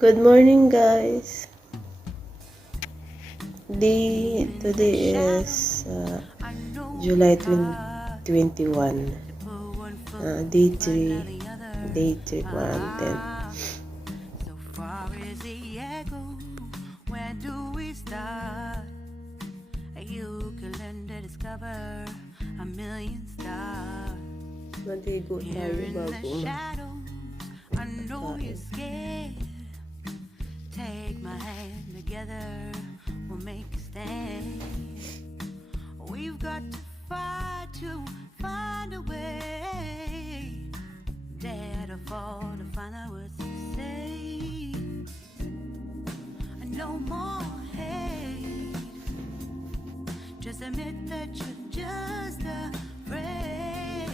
Good morning, guys. Today is July 2021. Day 3. Day 3 quarantine. So far is the echo. Where do we start? You can learn to discover a million stars. Maligo tayo Here in the bago shadows, I know you're scared. Take my hand together, we'll make a stand. We've got to fight to find a way. Dare to fall to find out what to say. No more hate. Just admit that you're just afraid.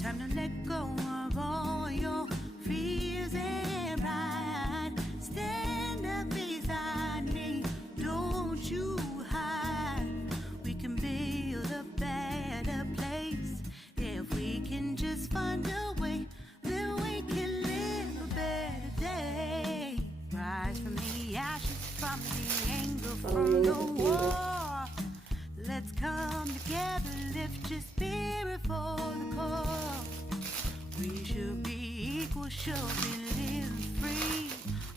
Time to let go of all your fears and pride. Stand up beside me, don't you hide. We can build a better place. If we can just find a way, then we can live a better day. Rise from the ashes, from the anger, from the war. Let's come together, lift your spirit for the cause. We should be equal, should be living free.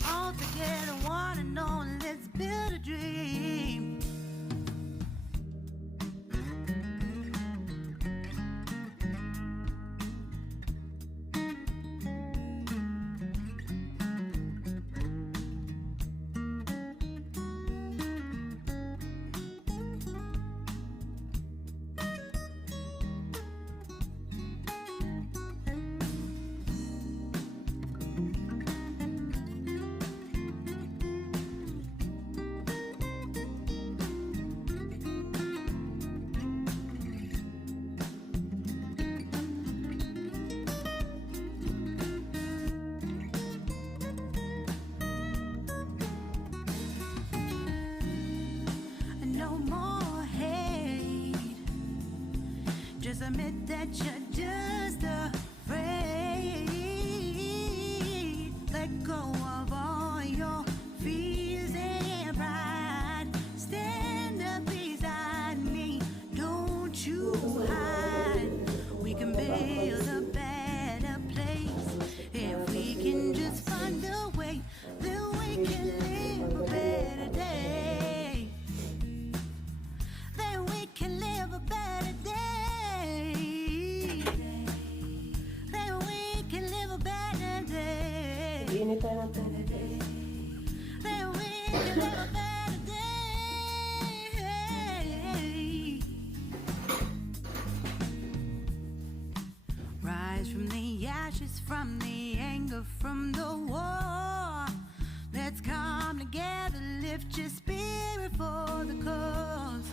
All together, one and all, let's build a dream. No more hate. Just admit that you're just afraid. Let go of all your fears and pride. Stand up beside me, don't you hide. We can build a better place. If we can just find a way, then we can live a better day. Then we can live a better day. Then we can live a better day. Init tayo ng tubig. Then we can live a better day. Rise from the ashes, from the anger, from the war. Let's come together, lift your spirit for the cause.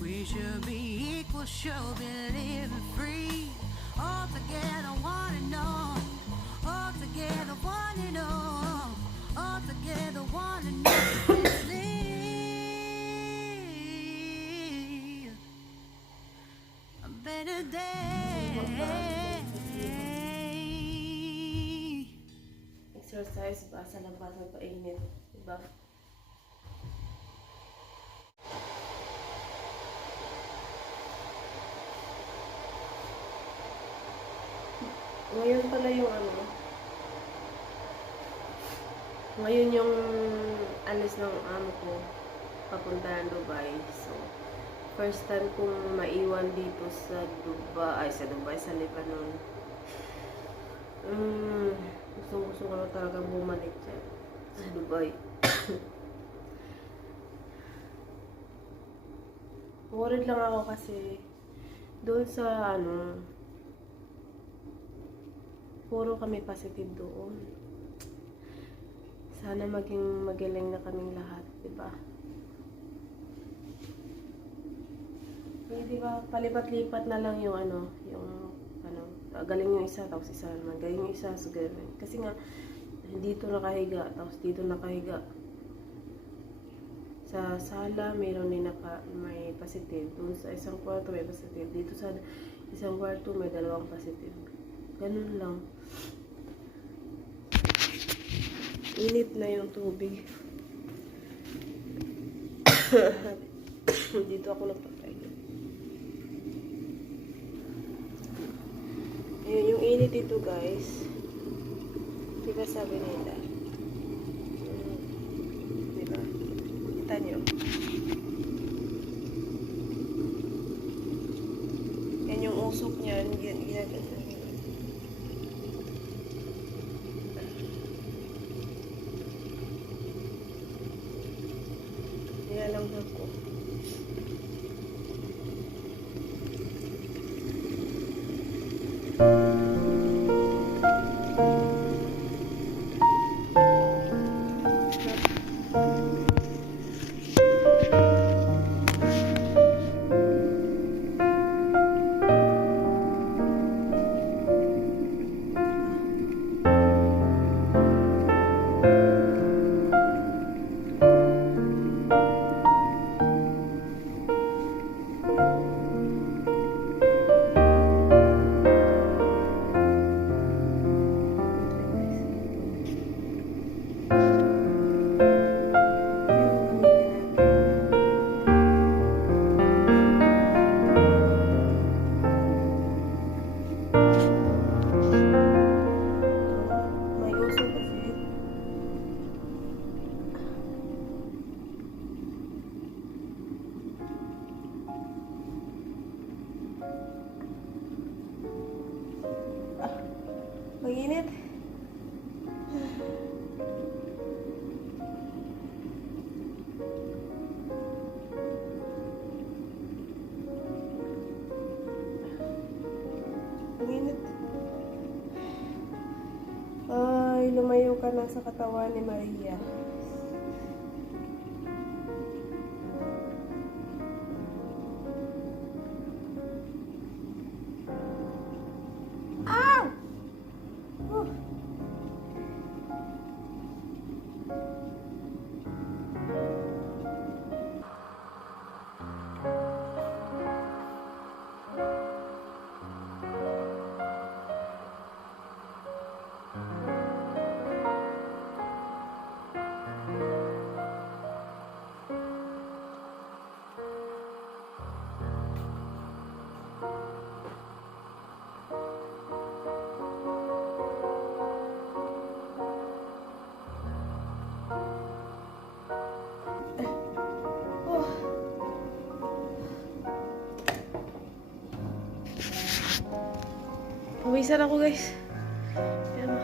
We should be equal, should be living free. All together, one and all. All together, one and all. All together, one and all. Let's live a better day. Exercise ba sa labas ng painit? Diba? Ngayon pala yung ngayon yung alis ng amo ko papunta ng Dubai. So, first time kong maiwan dito sa Dubai, sa Lebanon. Gusto ko na talaga bumalik dyan sa Dubai. Worried lang ako kasi doon sa puro kami positive doon. Sana maging magaling na kaming lahat, diba? Diba, palipat-lipat na lang yung galing yung isa, tapos isa naman, galing yung isa, so galing. Kasi nga, dito nakahiga, tapos dito nakahiga. Sa sala, mayroon din may positive. Doon sa isang kwarto may positive. Dito sa isang kwarto may dalawang positive. Ganun lang. Init na yung tubig. Dito ako nagpapainom. Ayun, yung init dito guys. Diba sabi nila? Diba? Kita nyo? Yan yung usok niyan. Ginaganda. Nilalanggan ko. May usok kasi. Mag-init. Mag-init. Ay, lumayo ka na sa katawan ni Maria. Ow! Oh. Pawisan ako guys. Yan.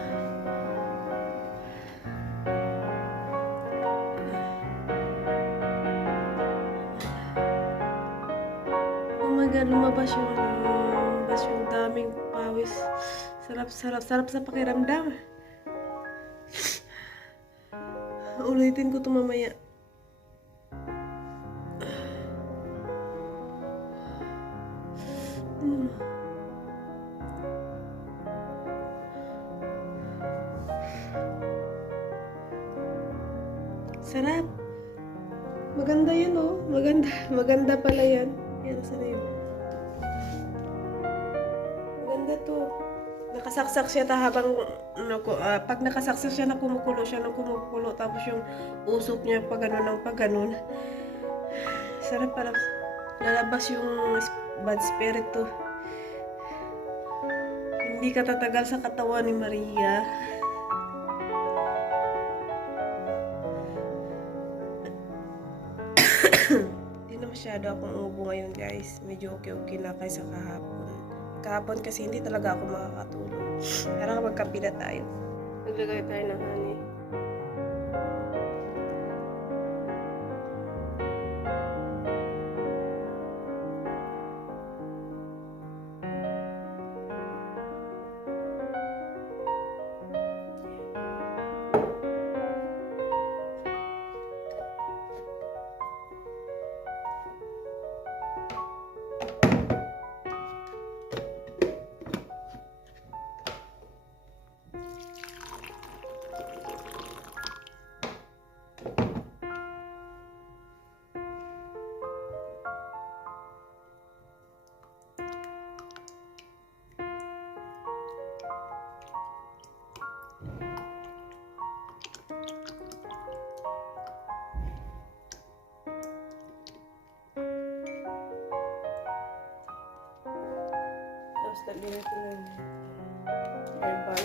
Oh my God, lumabas yung daming pawis. Sarap sa pakiramdam. Ulitin ko ito mamaya. Sarap. Maganda yun, oh. Maganda pala yan. Yan, sana yun. Maganda to. Nakasaksak siya habang pag nakasaksak siya na kumukulo siya ng kumukulo, tapos yung usok niya pag ganun. Sarap pala. Lalabas yung bad spirit to. Hindi ka tatagal sa katawan ni Maria. Hindi na masyado akong umubo ngayon guys. Medyo okay na kaysa kahapon. Kahapon kasi hindi talaga ako makakatulog. Tara magkape na tayo. Naglagay tayo ng honey. Tapos lagyan natin ng herbal.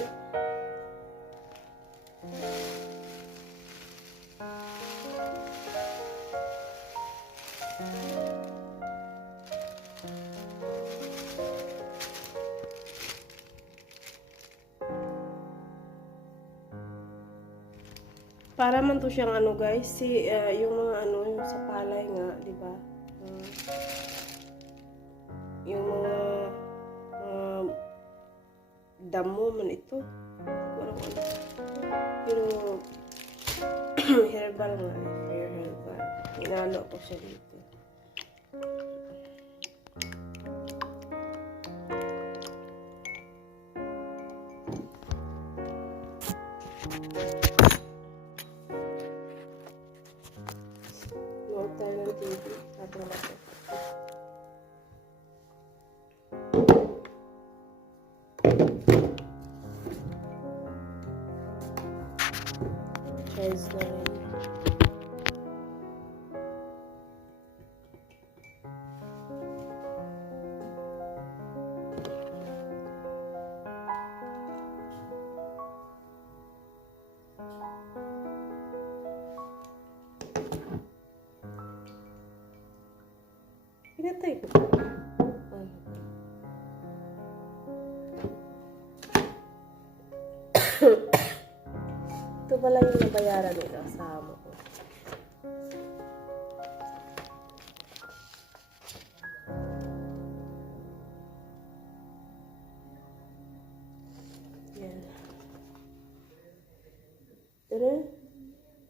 Para man to siyang ano guys, yung mga ano, yung sa palay nga, di ba? Yung mga damo man ito. Parang ano. Pero herbal nga, hair herbal. Inalo ko siya dito. Nood tayo ng TV. Habang natin. Cheers na rin. Pinatay ko. Ito pala yung nabayaran nila sa amo ko. Yan. Ito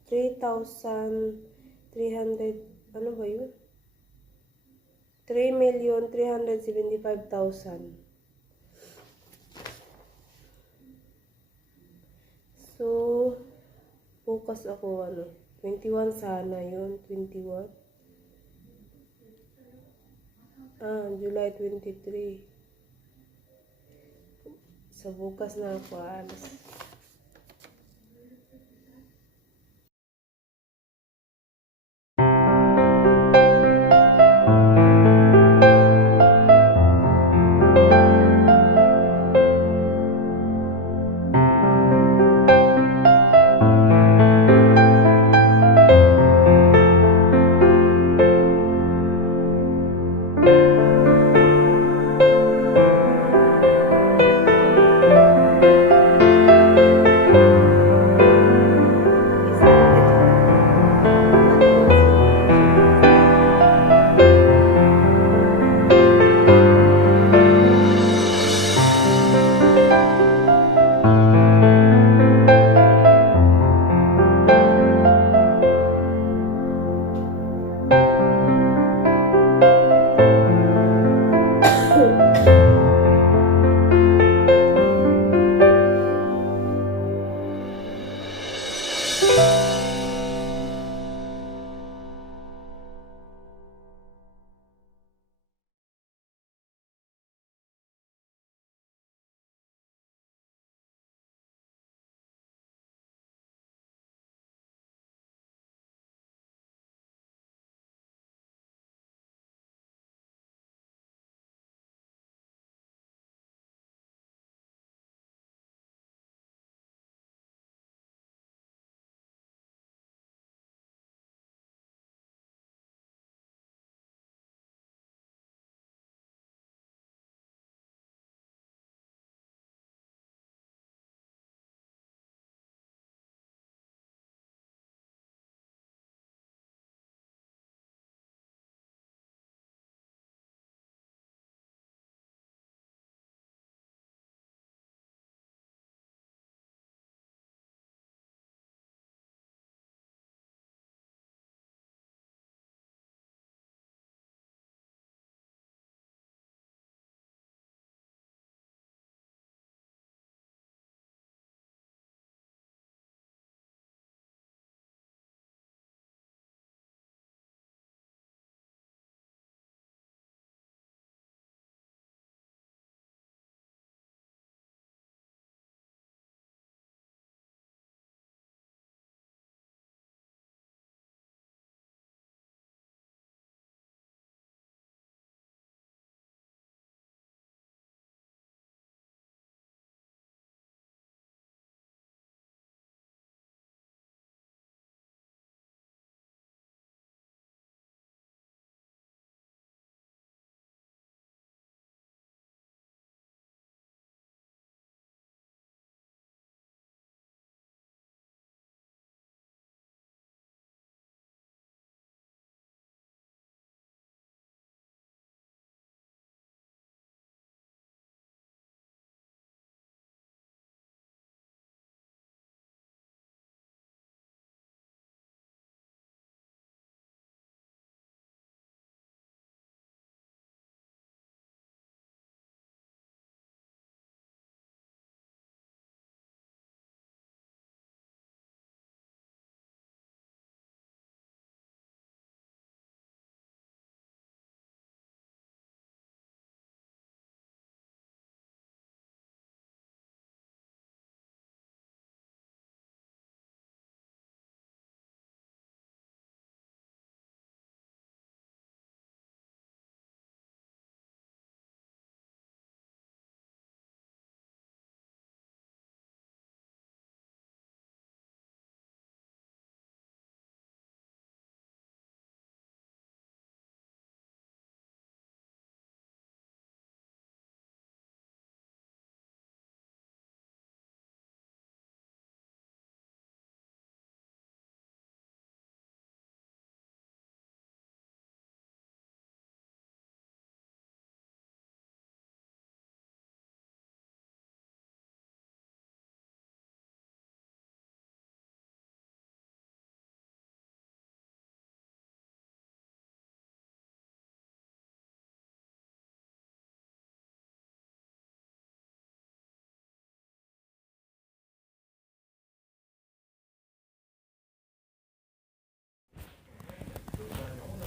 3,300, ano ba yun? 3,375,000. So, focus ako, 21 sana yun, 21. July 23. Sa bukas na ako alas.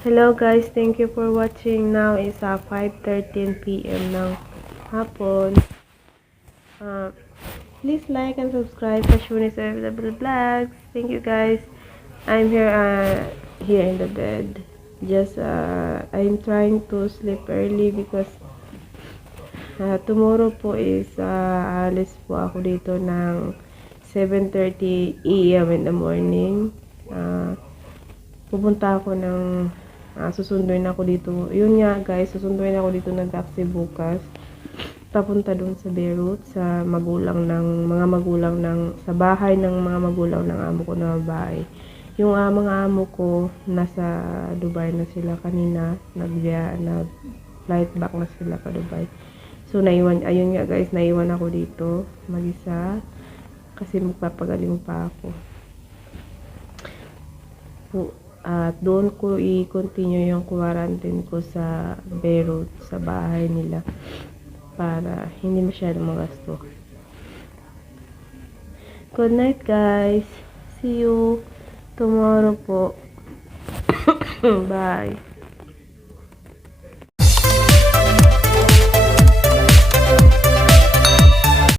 Hello guys, thank you for watching. Now is 5:13 p.m. ng hapon. Uh, Please like and subscribe sa Shuni's Available Vlogs. Thank you guys. I'm here in the bed. Just I'm trying to sleep early because tomorrow po is alis po ako dito ng 7:30 a.m. in the morning. Pupunta ako ng susunduin ako dito. Yun nga guys, susunduin ako dito ng taxi bukas. Papunta doon sa Beirut sa mga magulang sa bahay ng mga magulang ng amo ko na babae. Yung mga amo ko nasa Dubai na sila kanina, na flight back na sila pa Dubai. So ayun nga guys, naiwan ako dito mag-isa kasi magpapagaling pa ako. At doon ko i-continue yung quarantine ko sa Beirut, sa bahay nila, para hindi masyadong magasto. Good night guys. See you tomorrow po. Bye.